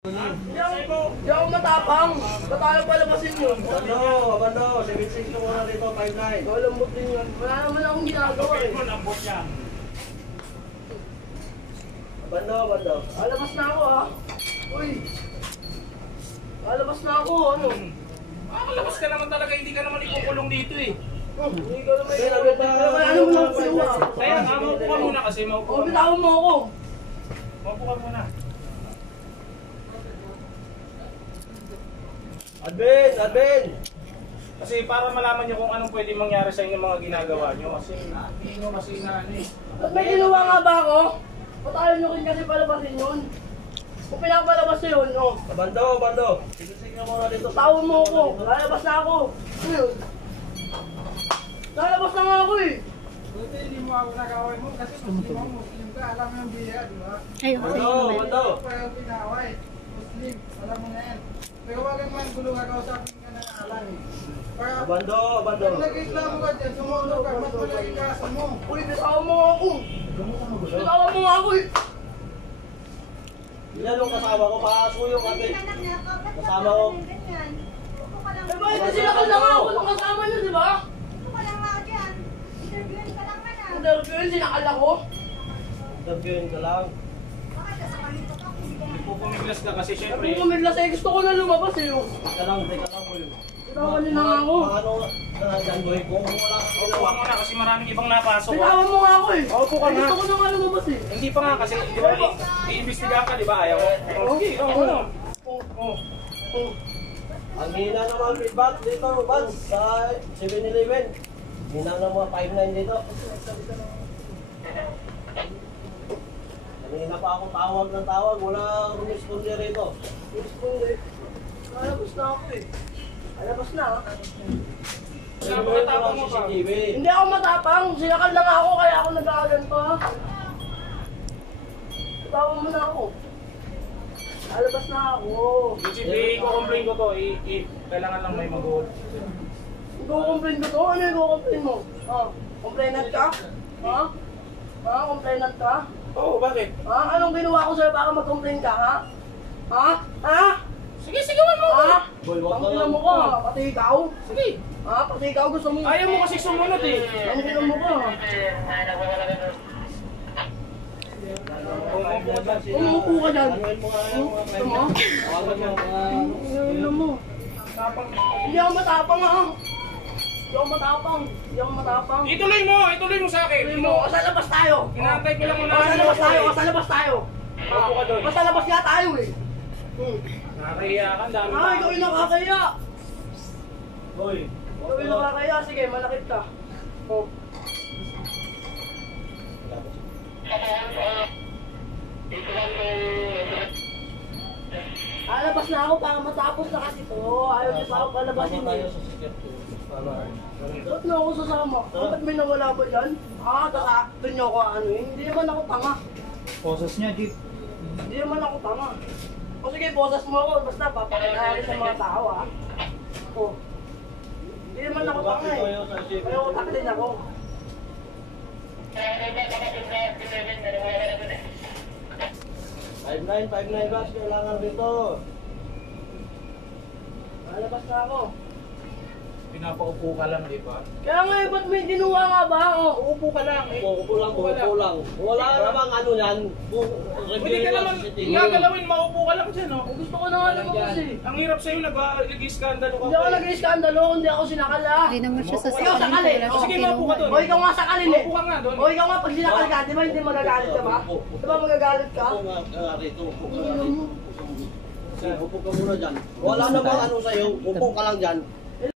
Hindi ako matapang. Patalo palabasin yun. Abando, 7-6 ko muna dito, 5-9. Lambot din yun. Wala naman akong ginagawa eh. Abando. Alabas na ako ha. Uy. Alabas na ako, ano? Makalabas ka naman talaga, hindi ka naman ikukulong dito eh. Hindi ka naman ginagawa. Wala naman akong kuha. Kaya nga, maupo ka muna kasi maupo ka. Bitawan mo ako. Maupo ka muna. Advin! Kasi para malaman niyo kung anong pwede mangyari sa inyong mga ginagawa niyo. Kasi hindi nyo kasi inaano eh. Ba't may ginawa nga ba ako? Patalo nyo rin kasi palabasin yun. Kung pinapalabas na yun, no? Abando. 7-6 ko muna dito. Tawon mo ako. Lalabas na ako. Ayun. Lalabas na nga ako eh. Buti hindi mo ako nag-away mo kasi Muslim mo. Muslim ka, alam mo yung biya, di ba? Abando. Pero yung pinaway, Muslim, alam mo na yan. Pero wag kang mangulo ka, kausapin ka na alam eh. Para Abando. pag nag-Islam ka dyan, sumundo ka, mas malaki kaso mo. Uy, bitawan mo ako. Bitawan mo ako eh. Ilan yung kasama ko? Pakasuyo ka, Advin. Kasama ko. Eh ba, hindi sila lang ako nung kasama niyo, di ba? Interviewin, sinakal ako. Interviewin ka lang. Pupumiglas ka kasi syempre. Kung kumiglas eh, gusto ko na lumabas eh. Teka lang po yun. Bitawan niyo na nga ako. Ano na dyan, boy? Kung wala kang Maupo ginawa. ka muna kasi maraming ibang napasok. Bitawan mo nga ako eh. Maupo ka na. Gusto ko na nga lumabas eh. Hindi pa nga kasi, di ba, i-imbestigahan ka, di ba? Ayaw mo. Sige, oo. Ang hina naman feedback dito, Vans, sa 7-Eleven. Hina na mga 5-9 dito. Kanina pa ako tawag ng tawag, wala rumisponde rito. Alabas na ako eh. Alabas na ah. Napakatapang mo ba? CCTV. Hindi ako matapang. Sinakal lang ako kaya ako nagkakaganto ha. Bitawan mo na ako. Alabas na ako. I-complain ko to, kailangan lang may mag-hold. Iko-complain ko to? Ano iko-complain mo? Ha? Complainant ka? Ha? Ha? Complainant ka? Oo, bakit? Ha? Anong ginawa ko sa'yo para mag-complain ka, ha? Ha? Ha? Sige, sigawan mo! Ha? Boy, wag ka Panggilan lang. mo ko, ha? Pati ikaw? Sige! Ha? Pati ikaw gusto mo? Ayaw mo kasi sumunod eh. Panggilan mo ko, ha? Umupo ka dyan. Gusto mo? Ano mo? Hindi ako matapang, ha? Hindi ako matapang. Ituloy mo sa akin. Sabi mo, kasalabas tayo. Inaantay ko lang muna. Kasalabas tayo. Upo ka doon. Kasalabas nga tayo eh. Nakakahiya ka, ang dami. Ikaw yung nakakaya. Boy, Ikaw yung nakakaya. Sige, malakit ka. Oh. Alabas na ako para matapos na kasi to. Ayaw niyo pa ako palabasin tayo eh. sa security. Tama. Ba't na ako sasama? Bakit may nawala ba yan? Doon niyo ako ano eh. Hindi naman ako tanga. Poses niya, Jeep. Hindi naman ako tanga. O sige, bosas mo ako. Basta papakilala sa mga tao ha. O. Hindi naman ako tanga eh. Kaya ako taklin ako. Five nine guys, kailangan dito. Alabas na ako. Pinapaupo ka lang, di ba? Kaya nga eh, ba't may ginawa nga ba? O. Uupo ka lang eh. Upo lang. Wala namang ano yan. Pwede ka naman, gagalawin, maupo ka lang dyan, oh. Gusto ko na nga lumabas eh. Ang hirap sa'yo, nag-iskandalo ka Hindi ako pa eh. nag-iskandalo, hindi ako sinakal ha. Hindi naman siya Ikaw sasakalin sakali. wala O, siyang sige, maupo ka kinuha. doon. O ikaw nga sakalin eh. Maupo ka nga doon. O ikaw nga pag sinakal ka, di ba hindi magagalit ka ba? Di ba magagalit ka? Upo nga rito. Upo ka muna dyan. Wala namang ano sa'yo. Upo ka lang dyan.